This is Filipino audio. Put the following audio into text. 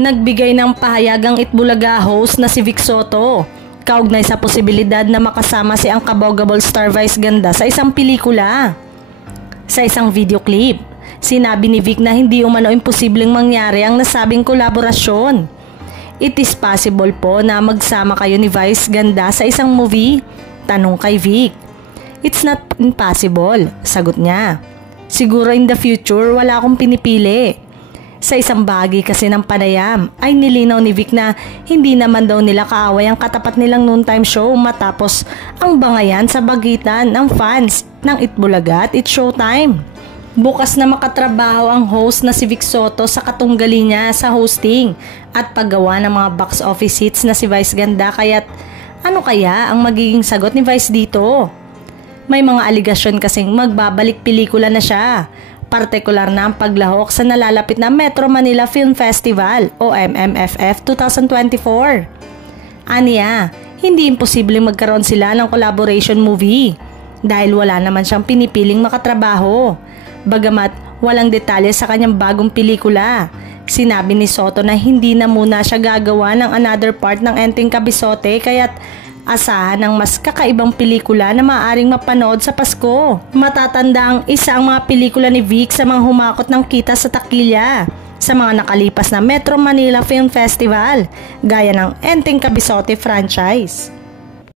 Nagbigay ng pahayag ang Itbulaga host na si Vic Soto kaugnay sa posibilidad na makasama si Unkabaugable star Vice Ganda sa isang pelikula. Sa isang video clip, sinabi ni Vic na hindi umano imposibleng mangyari ang nasabing kolaborasyon. It is possible po na magsama kayo ni Vice Ganda sa isang movie? Tanong kay Vic. It's not impossible, sagot niya. Siguro in the future wala akong pinipili. Sa isang bahagi kasi ng panayam ay nilinaw ni Vic na hindi naman daw nila kaaway ang katapat nilang noontime show matapos ang bangayan sa bagitan ng fans ng Itbulaga at It's Showtime. Bukas na makatrabaho ang host na si Vic Soto sa katunggali niya sa hosting at paggawa ng mga box office hits na si Vice Ganda, kaya't ano kaya ang magiging sagot ni Vice dito? May mga aligasyon kasing magbabalik pelikula na siya. Partikular na ang paglahok sa nalalapit na Metro Manila Film Festival o MMFF 2024. Aniya, hindi imposibleng magkaroon sila ng collaboration movie dahil wala naman siyang pinipiling makatrabaho. Bagamat walang detalye sa kanyang bagong pelikula, sinabi ni Soto na hindi na muna siya gagawa ng another part ng Enteng Kabisote kaya't asahan ng mas kakaibang pelikula na maaaring mapanood sa Pasko. Matatanda ang isa ang mga pelikula ni Vic sa mga humakot ng kita sa takilya sa mga nakalipas na Metro Manila Film Festival, gaya ng Enteng Kabisote franchise.